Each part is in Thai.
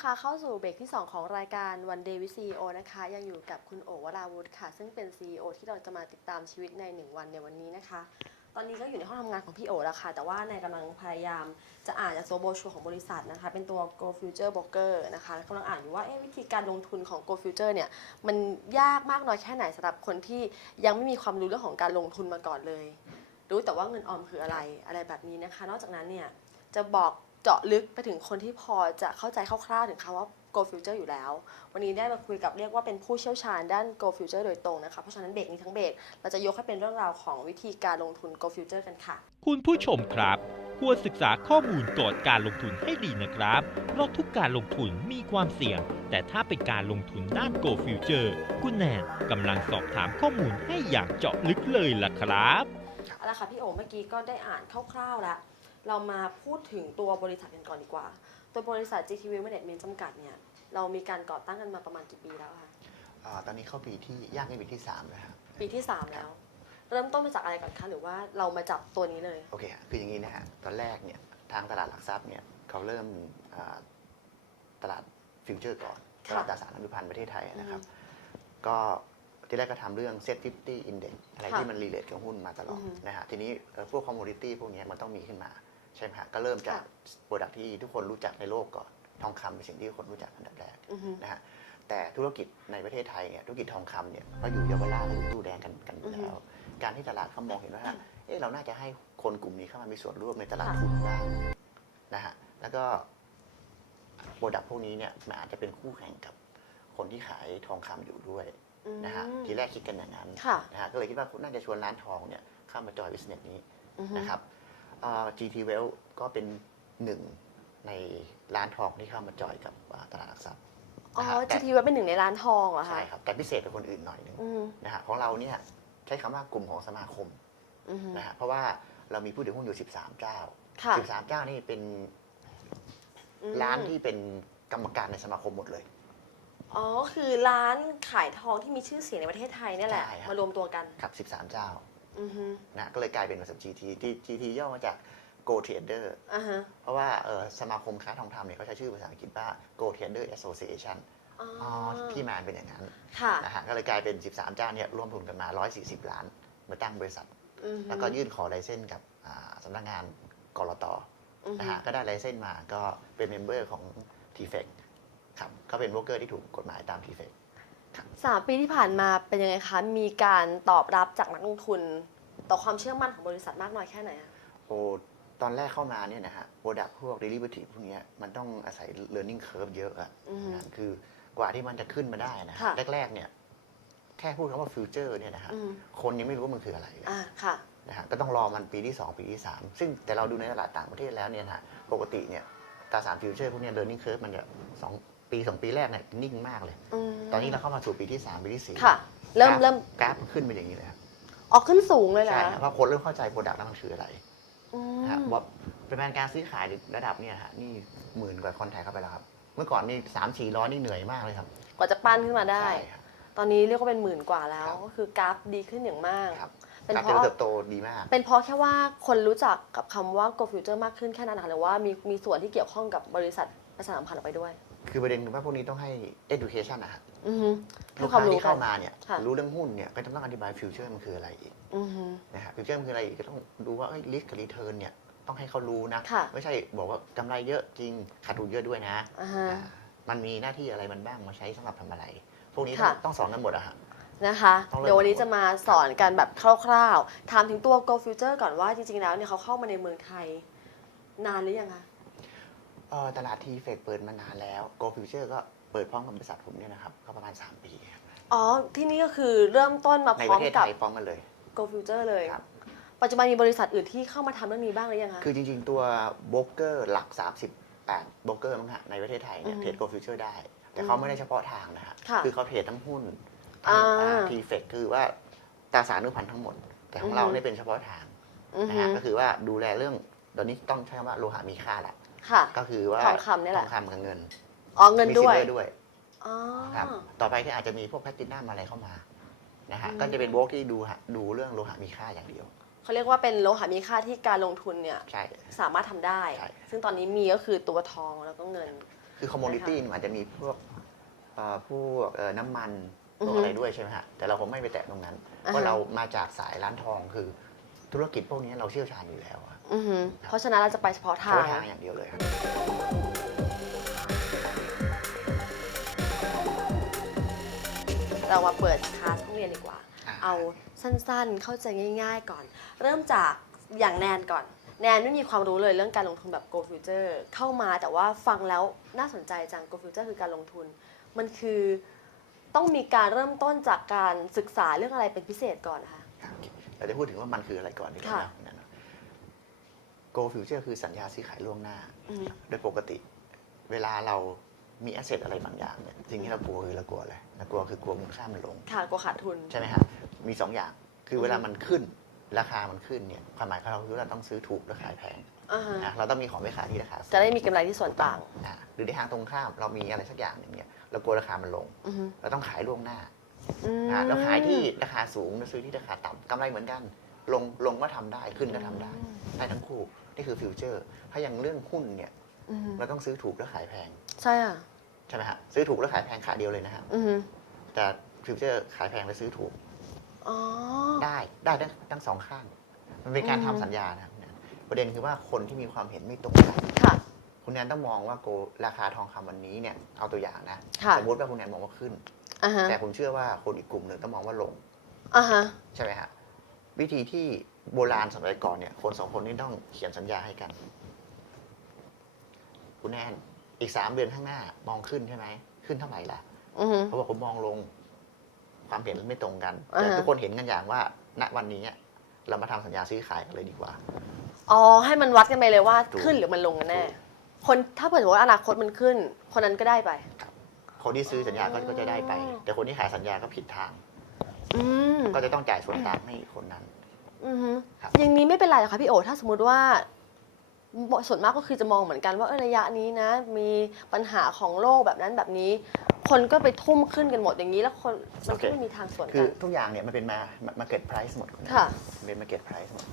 คุณผู้ชมคะเข้าสู่เบรกที่ 2 ของรายการ One Day with CEO นะคะ ยังอยู่กับคุณโอวราวุธค่ะ ซึ่งเป็น CEO ที่เราจะมาติดตามชีวิตใน 1 วันในวันนี้นะคะ ตอนนี้ก็อยู่ในห้องทำงานของพี่โอแล้วค่ะ แต่ว่าในายกำลังพยายามจะอ่านจากตัวโบชัวของบริษัทนะคะ เป็นตัว Go Future Broker นะคะกำลังอ่านอยู่ว่าเอ๊ะวิธีการลงทุนของ Go Future เนี่ยมันยากมากน้อยแค่ไหนสำหรับคนที่ยังไม่มีความรู้เรื่องของการลงทุนมาก่อนเลย รู้แต่ว่าเงินออมคืออะไรอะไรแบบนี้นะคะ นอกจากนั้นเนี่ยจะบอก เจาะลึกไปถึงคนที่พอจะเข้าใจคร่าวๆถึงคำว่า Go Future อยู่แล้ว วันนี้ได้มาคุยกับเรียกว่าเป็นผู้เชี่ยวชาญด้าน Go Future โดยตรงนะคะ เพราะฉะนั้นเบรกนี้ทั้งเบรกเราจะยกให้เป็นเรื่องราวของวิธีการลงทุน Go Future กันค่ะ คุณผู้ชมครับ ควรศึกษาข้อมูลก่อนการลงทุนให้ดีนะครับเพราะทุกการลงทุนมีความเสี่ยง แต่ถ้าเป็นการลงทุนด้าน Go Future คุณแนนกำลังสอบถามข้อมูลให้อย่างเจาะลึกเลยล่ะครับเอาละค่ะพี่โอเมื่อกี้ก็ได้อ่านคร่าวๆแล้ว เรามาพูดถึงตัวบริษัทกันก่อนดีกว่า ตัวบริษัท GTV Management จำกัดเนี่ย เรามีการก่อตั้งกันมาประมาณกี่ปีแล้วคะอ่าตอนนี้เข้าปีที่ย่างในปีที่3แล้วครับ ปีที่ 3 แล้ว เริ่มต้นมาจากอะไรก่อนคะหรือว่าเรามาจับตัวนี้เลย โอเคฮะคืออย่างนี้นะฮะ ตอนแรกเนี่ยทางตลาดหลักทรัพย์เนี่ยเขาเริ่มอ่าตลาดฟิวเจอร์ก่อนตค่ะลาดตราสารอนุพันธ์ประเทศไทยนะครับ ก็ที่แรกก็ทำเรื่อง Set 50 Index อะไรค่ะที่มันรีเลทกับหุ้นมาตลอดอือฮึ นะฮะ ทีนี้เอ่อพวก commodity พวกเนี้ยมันต้องมีขึ้นมา ใช่ไหมฮะก็เริ่มจากค่ะโปรดักที่ทุกคนรู้จักในโลกก่อน ทองคำเป็นสิ่งที่ทุกคนรู้จักอันดับแรกอือฮึนะฮะแต่ธุรกิจในประเทศไทยเนี่ยธุรกิจทองคำเนี่ยก็อยู่เยาวราชก็อยู่ตู้แดงกันกันอยู่แล้ว การที่ตลาดเขามองเห็นว่าเอ๊ะเราน่าจะให้คนกลุ่มนี้เข้ามามีส่วนร่วมในตลาดค่ะทุนบ้างนะฮะแล้วก็โปรดักพวกนี้เนี่ยมันอาจจะเป็นคู่แข่งกับคนที่ขายทองคำอยู่ด้วยอืมนะฮะทีแรกคิดกันอย่างนั้นค่ะนะฮะก็เลยคิดว่าน่าจะชวนร้านทองเนี่ยเข้ามาจอยบิสเนสนี้อือฮึนะครับ อ่า GT Well ก็เป็นหนึ่งในร้านทองที่เข้ามาจอยกับอ่าตลาดหลักทรัพย์อ๋อนะฮะแต่ GTV เป็นหนึ่งในร้านทองเหรอคะใช่ครับแต่พิเศษกว่าคนอื่นหน่อยหนึงอืมนะฮะของเราเนี่ยใช้คำว่ากลุ่มของสมาคมอืมนะฮะเพราะว่าเรามีผู้ถือหุ้นอยู่ 13 เจ้า ค่ะ13 เจ้านี่เป็นอืมร้านที่เป็นกรรมการในสมาคมหมดเลย อ๋อคือร้านขายทองที่มีชื่อเสียงในประเทศไทยเนี่ยแหละ ใช่ครับ มารวมตัวกัน ครับ 13 เจ้าอือฮึ นะก็เลยกลายเป็นบริษัท GT ที่ GT ย่อมาจาก Go Trader อ่าฮะเพราะว่าเอ่อสมาคมค้าทองคำเนี่ยเขาใช้ชื่อภาษาอังกฤษว่า Go Trader Association อ๋ออ๋อที่มาเป็นอย่างนั้นค่ะนะฮะก็เลยกลายเป็น 13 เจ้าเนี่ยร่วมทุนกันมา 140 ล้านมาตั้งบริษัทอือฮึแล้วก็ยื่นขอไลเซนส์กับอ่าสำนักงานกรตอือนะฮึฮะก็ได้ไลเซนส์มาก็เป็นเมมเบอร์ของ t f e c ครับก็เป็นโบรกเกอร์ที่ถูกกฎหมายตาม t f e c สามปีที่ผ่านมาเป็นยังไงคะ มีการตอบรับจากนักลงทุน ต่อความเชื่อมั่นของบริษัทมากน้อยแค่ไหนอะโอ้ตอนแรกเข้ามาเนี่ยนะฮะโปรดักพวก derivative พวกเนี้ยมันต้องอาศัย learning curve เยอะอะอือฮึนะคือกว่าที่มันจะขึ้นมาได้นะฮะค่ะ แรกๆเนี่ยแค่พูดคำว่า future เนี่ยนะฮะอืมคนยังไม่รู้ว่ามันคืออะไรเลยอ่าค่ะ นะฮะก็ต้องรอมันปีที่ 2 ปีที่ 3 ซึ่งแต่เราดูในตลาดต่างประเทศแล้วเนี่ยนะฮะปกติเนี่ยตราสารฟิวเจอร์พวกเนี้ย learning curve มันจะสอง ปี2ปีแรกเนี่ยนิ่งมากเลยอืมตอนนี้เราเข้ามาสู่ปีที่3ปีที่4ค่ะ เริ่มกราฟเริ่มกราฟขึ้นไปอย่างนี้เลยครับออกขึ้นสูงเลยเหรอใช่คะครับเพราะคนเริ่มเข้าใจโปรดักต์แล้วมันคืออะไรอืนะฮะมว่าเป็นการซื้อขายระดับเนี่ยฮะนี่หมื่นกว่าคนไทยเข้าไปแล้วครับ เมื่อก่อนนี่สามสี่ร้อยนี่เหนื่อยมากเลยครับกว่าจะปั้นขึ้นมาได้ ใช่ครับ ตอนนี้เรียกว่าเป็นหมื่นกว่าแล้ว ครับก็คือกราฟดีขึ้นอย่างมาก ครับ เป็นการเพเจริญราะเติบโตดีมาก เป็นเพราะแค่ว่าคนรู้จักกับคำว่า Go Future มากขึ้นแค่นั้นนะคะหรือว่ามีมีส่วนที่เกี่ยวข้องกับบริษัทประชาสัมพันธ์ออกไปด้วย คือประเด็นคือว่าพวกนี้ต้องให้ education นะฮะอือฮึให้ลูกควาค้ามรู้ที่กัเข้าน มาเนี่ยค่ะ รู้เรื่องหุ้นเนี่ยก็จะต้องอธิบายฟิวเจอร์มันคืออะไรอีกอือฮึ นะฮะฟิวเจอร์มันคืออะไรอีกก็ต้องดูว่าลิสกับรีเทิร์นเนี่ยต้องให้เขารู้นะ ค่ะ ไม่ใช่บอกว่ากำไรเยอะจริงขาดทุนเยอะด้วยนะอ่าฮะ อ่ามันมีหน้าที่อะไรมันบ้างมาใช้สำหรับทำอะไร พวกนี้ค่ะ ต้องสอนกันหมดอะฮะ นะคะ ต้องเริ่ม เดี๋ยววันนี้จะมาสอนกันแบบคร่าวๆ ถามถึงตัว Go Future ก่อนว่าจริงๆแล้วเนี่ยเขาเข้ามาในเมืองไทย นานหรือยังคะ เอ่อตลาดทีเฟกเปิดมานานแล้ว Go Future ก็เปิดพร้อมกับบริษัทผมเนี่ยนะครับ ก็ประมาณ 3 ปีครับอ๋อ ที่นี่ก็คือเริ่มต้นมาในพร้ปอมระเทศกับไทยพร้อมกันเลย Go Future เลย ครับ ปัจจุบันมีบริษัทอื่นที่เข้ามาทำเรื่องนี้บ้างหรือยังคะ คือจริง ๆ ตัวโบรกเกอร์หลัก 38โบรกเกอร์มั้งฮะในประเทศไทยเนี่ยอือฮึเทรด Go Future ได้ แต่เขาไม่ได้เฉพาะทางนะฮะค่ะคือเขาเทรดทั้งหุ้นอ่าทั้งทีเฟกคือว่าตราสารอนุพันธ์ทั้งหมด แต่ของเราอือฮึ เนี่ยเป็นเฉพาะทางอือนะฮึ ฮะก็คือว่าดูแลเรื่องตอนนี้ต้องใช้คำว่าโลหะมีค่าละ ค่ะ ก็คือว่าทองคำเนี่ยแหละ ทองคำกับเงินอ๋อเงินมี ด้วยซิลเวอร์ด้วยอ๋อ ครับต่อไปที่อาจจะมีพวกแพลตตินัมอะไรเข้ามานะฮะอืม ก็จะเป็นโบรกที่ดูฮะดูเรื่องโลหะมีค่าอย่างเดียว เขาเรียกว่าเป็นโลหะมีค่าที่การลงทุนเนี่ย ใช่ สามารถทำได้ ใช่ ซึ่งตอนนี้มีก็คือตัวทองแล้วก็เงิน คือคอมม o ดิตี้มันอาจจะมีพวกเอ่อพวกเอ่อน้ำมันพอือวกฮึอะไรด้วยใช่ไหมฮะแต่เราคงไม่ไปแตะตรงนั้นอ่าฮะเพราะเรามาจากสายร้านทองคือธุรกิจพวกนี้เราเชี่ยวชาญอยู่แล้วอะ อือฮึเพราะฉะนั้นเราจะไปเฉพาะเฉทางพาะทางอย่างเดียวเลยครับ เรามาเปิดคลาสห้องเรียนดีกว่า อะเอาสั้นๆ เข้าใจง่าย ๆ ก่อน เริ่มจากอย่างแนนก่อน แนนไม่มีความรู้เลยเรื่องการลงทุนแบบ Go Future เข้ามาแต่ว่าฟังแล้วน่าสนใจจัง Go Future คือการลงทุน มันคือต้องมีการเริ่มต้นจากการศึกษาเรื่องอะไรเป็นพิเศษก่อนนะคะโอเคเราจะพูดถึงว่ามันคืออะไรก่อนดีกว่าค่ะ นะ Go Future คือสัญญาซื้อขายล่วงหน้าอืมโดยปกติ เวลาเรามีแอสเซทอะไรบางอย่างเนี่ยสิ่งที่เรากลัวคือเรากลัวอะไรเรากลัวคือกลัวมูลค่ามันลงค่ะกลัวขาดทุน ใช่ไหมฮะมีสองอย่างคือเวลามันขึ้นราคามันขึ้นเนี่ยความหมายของเราคือเราต้องซื้อถูกและขายแพงอ่าฮะ นะเราต้องมีของไปขายที่ราคาสูงจะได้มีกำไรที่ส่วนต่างอะหรือในทางตรงข้ามเรามีอะไรสักอย่างหนึ่งเนี่ยเรากลัวราคามันลง อือฮึเราต้องขายล่วงหน้าอืม นะเราขายที่ราคาสูงเราซื้อที่ราคาต่ำกำไรเหมือนกัน ลงลงก็ทำได้ขึ้นก็ทำได้ได้ทั้งคู่ นี่คือฟิวเจอร์ ถ้าอย่างเรื่องหุ้นเนี่ยอือฮึเราต้องซื้อถูกแล้วขายแพง ใช่อะ ใช่ไหมฮะซื้อถูกแล้วขายแพงขาเดียวเลยนะฮะอือฮึแต่ฟิวเจอร์ขายแพงแล้วซื้อถูกอ๋อ ได้ได้ทั้งทั้งสองข้าง มันเป็นการอืม ทำสัญญานะครับคุณแนนประเด็นคือว่าคนที่มีความเห็นไม่ตรงกันค่ะ คุณแนนต้องมองว่าโกราคาทองคำวันนี้เนี่ยเอาตัวอย่างนะค่ะ สมมติว่าคุณแนนมองว่าขึ้น อ่าฮะแต่ผมเชื่อว่าคนอีกกลุ่มหนึ่งต้องมองว่าลง อ่าฮะ ใช่ไหมฮะวิธีที่ โบราณสมัยก่อนเนี่ยคนสองคนนี้ต้องเขียนสัญญาให้กัน คุณแนนอีกสามเดือนข้างหน้า มองขึ้นใช่ไหมขึ้นเท่าไหร่ล่ะอือฮึ เขาบอกผมมองลง ความเห็นไม่ตรงกันอ่าแต่ฮะ ทุกคนเห็นกันอย่างว่า ณวันนี้เรามาทำสัญญาซื้อขายกันเลยดีกว่า อ๋อให้มันวัดกันไปเลยว่าถูกขึ้นหรือมันลงกันแน่ ถูก คนถ้าเผื่อว่าอนาคตมันขึ้น คนนั้นก็ได้ไป คนที่ซื้อสัญญาก็อ๋อก็จะได้ไป แต่คนที่ขายสัญญาก็ผิดทาง อืมก็จะต้องจ่ายส่วนต่างให้คนนั้น อือฮึครับ อย่างนี้ไม่เป็นไรหรอกค่ะพี่โอถ้าสมมุติว่าส่วนมากก็คือจะมองเหมือนกันว่าเออระยะนี้นะ มีปัญหาของโลกแบบนั้นแบบนี้ คนก็ไปทุ่มขึ้นกันหมดอย่างนี้แล้วคนมันก็ไม่มีทางส่วนคืกัอน ทุกอย่างเนี่ยมันเป็นมา market price หมดคุณแนนค่ะ มันเป็น market price หมด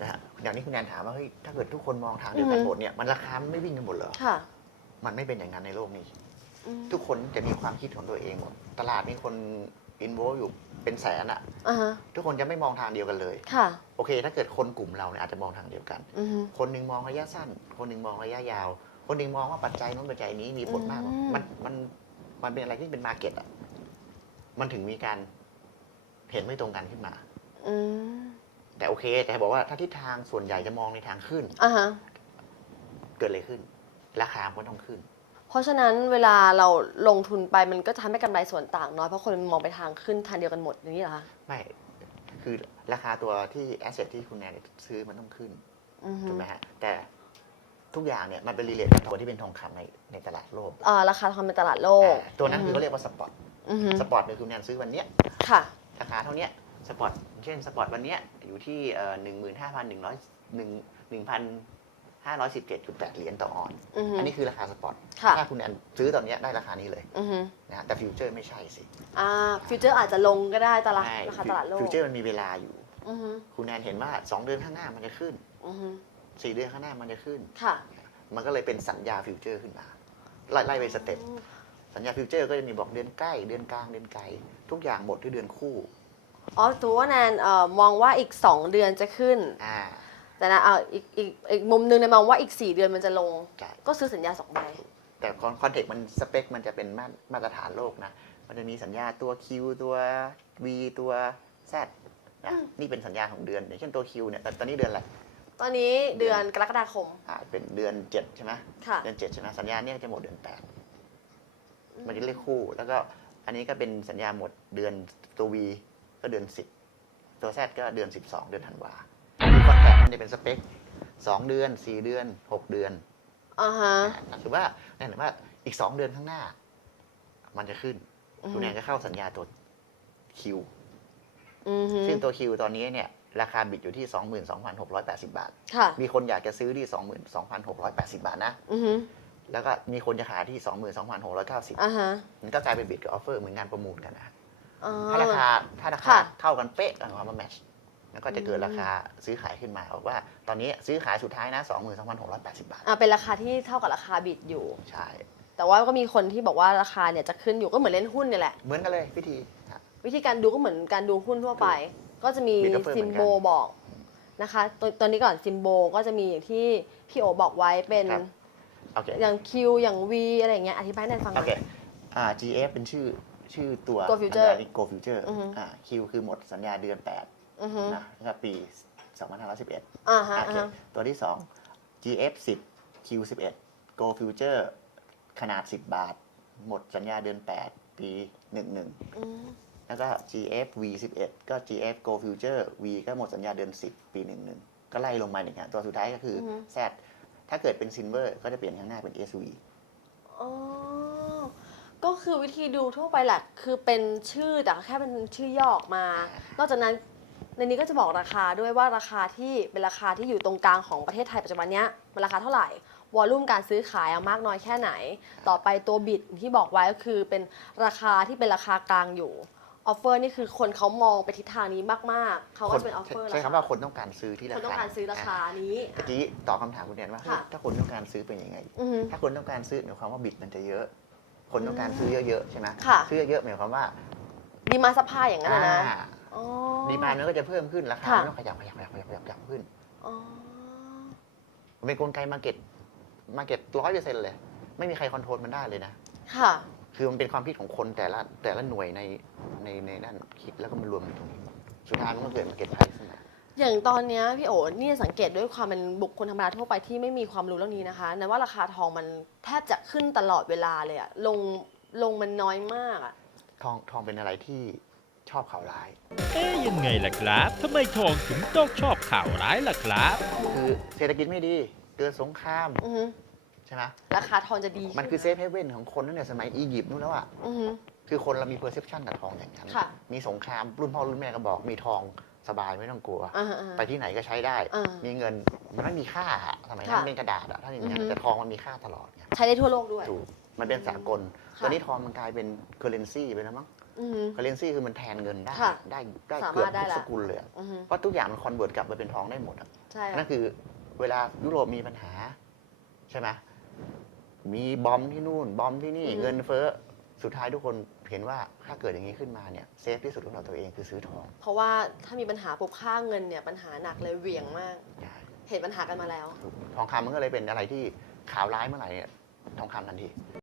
นะฮะอย่างนี้คุณแนนถามว่าเฮ้ยถ้าเกิดทุกคนมองทางเดียวกันอือฮึหมดเนี่ยมันราคามันไม่วิ่งกันหมดเหรอ ค่ะมันไม่เป็นอย่างนั้นในโลกนี้ อืมทุกคนจะมีความคิดของตัวเองหมด ตลาดมีคน อินโวอยู่เป็นแสนอะอ่าฮะทุกคนจะไม่มองทางเดียวกันเลย ค่ะ โอเค ถ้าเกิดคนกลุ่มเราเนี่ยอาจจะมองทางเดียวกัน อือฮึ คนหนึ่งมองระยะสั้น คนหนึ่งมองระยะยาว คนหนึ่งมองว่าปัจจัยนู้นปัจจัยนี้มีผลมากอืม มันมันมันเป็นอะไรที่เป็นมาเก็ตอะมันถึงมีการเห็นไม่ตรงกันขึ้นมา อืมแต่โอเคแต่บอกว่าถ้าทิศทางส่วนใหญ่จะมองในทางขึ้น อ่าฮะเกิดอะไรขึ้น ราคามันก็ต้องขึ้น เพราะฉะนั้นเวลาเราลงทุนไปมันก็จะทำให้กำไรส่วนต่างน้อยเพราะคนมองไปทางขึ้นทางเดียวกันหมดอย่างนี้เหรอคะไม่คือราคาตัวที่แอสเซทที่คุณแนนซื้อมันต้องขึ้นอือฮึถูกไหมฮะแต่ทุกอย่างเนี่ยมันเป็นรีเลทกับตัวที่เป็นทองคำในในตลาดโลกอ่าราคาทองเป็นตลาดโลกอ่าตัวนั้นคือเขาเรียกว่าสปอตอือฮึสปอร์ตเนี่ยคือแนนซื้อวันเนี้ย ค่ะ ราคาเท่าเนี้ยสปอร์ตเช่นสปอร์ตวันเนี้ยอยู่ที่หนึ่งหมื่นห้าพันหนึ่งร้อยหนึ่งหนึ่งพัน ห้าร้อยสิบเจ็ดจุดแปดเหรียญต่อออน อือฮึ อันนี้คือราคาสปอร์ต ค่ะถ้าคุณแอนซื้อตอนเนี้ยได้ราคานี้เลยอือฮึนะฮะแต่ฟิวเจอร์ไม่ใช่สิอ่าฟิวเจอร์อาจจะลงก็ได้ตลาดใช่ราคาตลาดโลกฟิวเจอร์มันมีเวลาอยู่ อือฮึคุณแอนเห็นว่า 2 เดือนข้างหน้ามันจะขึ้น อือฮึ4 เดือนข้างหน้ามันจะขึ้น ค่ะมันก็เลยเป็นสัญญาฟิวเจอร์ขึ้นมา ไล่ไล่ไปสเต็ปสัญญาฟิวเจอร์ก็จะมีบอกเดือนใกล้ เดือนกลาง เดือนไกล ทุกอย่างหมดที่เดือนคู่ อ๋อตัวว่าแนนเอ่อมองว่าอีก 2 เดือนจะขึ้น อ่า แต่นะเอาอีกอีกอีกมุมหนึงเนี่ยมองว่าอีก 4 เดือนมันจะลง ใช่ ก็ซื้อสัญญาสองใบ แต่คอนเทกต์มันสเปค มันจะเป็นมาตรมาตรฐานโลกนะ มันจะมีสัญญาตัว Q ตัว V ตัว Z นะอืมนี่เป็นสัญญาของเดือน อย่างเช่นตัว Q เนี่ยแต่ตอนนี้เดือนอะไรตอนนี้เดือนกรกฎาคมอ่าเป็นเดือน 7 ใช่ไหมค่ะ เดือน7ใช่ไหมสัญญาเนี่ยจะหมดเดือน 8 มันจะเลขคู่ แล้วก็อันนี้ก็เป็นสัญญาหมดเดือนตัว V ก็เดือน 10 ตัว Z ก็เดือน 12 เดือนธันวาคอนแทคมัน จะเป็นสเปค2เดือน4เดือน6เดือนอ่าฮะอ่าถือว่านั่นหมายว่าอีก2เดือนข้างหน้า มันจะขึ้นคุณแอนก็เข้าสัญญาตัวคิวอือฮึซึ่งตัวคิวตอนนี้เนี่ยราคาบิดอยู่ที่ 22,680 บาทค่ะมีคนอยากจะซื้อที่ 22,680 บาทนะอือฮึแล้วก็มีคนจะขายที่ 22,690อ่าฮะมันก็กลายเป็นบิดกับออฟเฟอร์เหมือนงานประมูลกันนะอ๋อถ้าราคาถ้าราคาค่ะเท่ากันเป๊ะก็หมายความว่าแมช แล้วก็จะเกิดราคาซื้อขายขึ้นมาบอกว่าตอนนี้ซื้อขายสุดท้ายนะ22,680 บาท อ่าเป็นราคาที่เท่ากับราคาบิดอยู่ ใช่ แต่ว่าก็มีคนที่บอกว่าราคาเนี่ยจะขึ้นอยู่ก็เหมือนเล่นหุ้นเนี่ยแหละ เหมือนกันเลยพิธีฮะวิธีการดูก็เหมือนการดูหุ้นทั่วไป ก็จะมี Bid offer ซิมโบเหมือนกันบอกนะคะตัวตัวนี้ก่อนซิมโบก็จะมีอย่างที่พี่โอบอกไว้เป็นครับ โอเค อย่าง Q อย่าง V อะไรอย่างเงี้ยอธิบายให้แนนฟังหโอน่อย เคอ่า GF เป็นชื่อชื่อตัว Go Future สัญญา Go Future อือฮึ อ่า Q คือหมดสัญญาเดือน อือฮึ8นะแล้วก็ปี 2511อ่าฮะโอเคอ่าฮะตัวที่ 2 GF 10 Q 11 Go Future ขนาด 10 บาท หมดสัญญาเดือน 8 ปี 11 อืมแล้วก็ GF V 11ก็ GF Go Future V ก็หมดสัญญาเดือน 10 ปี 11 ก็ไล่ลงมาอย่างเงี้ยตัวสุดท้ายก็คือออฮึ Z ถ้าเกิดเป็น Silver ก็จะเปลี่ยนข้างหน้าเป็น SV อ๋อ ก็คือวิธีดูทั่วไปแหละ คือเป็นชื่อแต่แค่เป็นชื่อย่อออกมา นอกจากนั้น ในนี้ก็จะบอกราคาด้วยว่าราคาที่เป็นราคาที่อยู่ตรงกลางของประเทศไทยปัจจุบันเนี้ยมันราคาเท่าไหร่ วอลลุ่มการซื้อขายอะมากน้อยแค่ไหน ต่อไปตัวบิดที่บอกไว้ก็คือเป็นราคาที่เป็นราคากลางอยู่ออฟเฟอร์นี่คือคนเขามองไปทิศทางนี้มากๆ เขาก็จะเป็นออฟเฟอร์ใช้คำว่าคนต้องการซื้อที่ราคคานต้องการซื้อราคานี้เมื่อกี้ตอบคำถามคุณแนนว่าเฮ้ยค่ะถ้าคนต้องการซื้อเป็นยังไงอือฮึถ้าคนต้องการซื้อหมายความว่าบิดมันจะเยอะ คนต้องการซื้อเยอะๆใช่ไหมค่ะซื้อเยอะๆหมายความว่าดีมาสภาอย่างนั้นอะนะ อ่าอ๋อ ดีมานมันก็จะเพิ่มขึ้นราคาค่ะ มันต้องขยับขยับขยับขยับขยับขยับขึ้นอ๋อ มันเป็นกลไกมาเก็ตมาเก็ตร้อยเปอร์เซ็นต์เลย ไม่มีใครคอนโทรลมันได้เลยนะ ค่ะ คือมันเป็นความคิดของคนแต่ละแต่ละหน่วยในในในนั่นคิดแล้วก็มารวมอยู่ตรงนี้หมดสุดท้ายมันก็เกิดมาเก็ตไพรซ์ขึ้นมา อย่างตอนเนี้ยพี่โอ๋นี่สังเกตด้วยความเป็นบุคคลธรรมดาทั่วไปที่ไม่มีความรู้เรื่องนี้นะคะนั่นว่าราคาทองมันแทบจะขึ้นตลอดเวลาเลยอะลงลงมันน้อยมากอะ ทองทองเป็นอะไรที่ ชอบข่าวร้าย เอ๊ยยังไงล่ะครับทำไมทองถึงต้องชอบข่าวร้ายล่ะครับ คือเศรษฐกิจไม่ดี เกิดสงครามอือฮึใช่ไหมราคาทองจะดีมันคือเซฟเฮเว่นของคนตั้งแต่สมัยอียิปต์นู่นแล้วอะอือฮึคือคนเรามีเพอร์เซพชันกับทองอย่างนั้น ค่ะ มีสงครามรุ่นพ่อรุ่นแม่ก็บอกมีทองสบายไม่ต้องกลัว อ่าอ่าไปที่ไหนก็ใช้ได้ อ่ามีมีเงินมันไม่มีค่าอะสมัยนั้นค่ะเป็นกระดาษอะถ้าอย่างนี้นอือฮึ แต่ทองมันมีค่าตลอดไงใช้ได้ทั่วโลกด้วย ถูกมันเป็นสากล ค่ะ ตอนนี้ทองมันกลายเป็นเคอร์เรนซีไปแล้วมั้ง อือฮึเคอร์เรนซีคือมันแทนเงินได้ ค่ะได้ได้สามารถเกือบได้ทุกละ สกุลเลยอะอือฮึเพราะทุกอย่างมันคอนเวิร์ตกลับมาเป็นทองได้หมดอะใช่นั่ค่ะนคือเวลายุโรปมีปัญหา ใช่ไหมมีบอมที่นู่น บอมที่นี่อืมเงินเฟ้อสุดท้ายทุกคนเห็นว่าถ้าเกิดอย่างนี้ขึ้นมาเนี่ยเซฟที่สุดของเราตัวเองคือซื้อทองเพราะว่าถ้ามีปัญหาปุ๊บค่าเงินเนี่ยปัญหาหนักเลยเหวี่ยงมากเห็นปัญหากันมาแล้ว ทองคำมันก็เลยเป็นอะไรที่ข่าวร้ายเมื่อไหร่เนี่ยทองคำทันที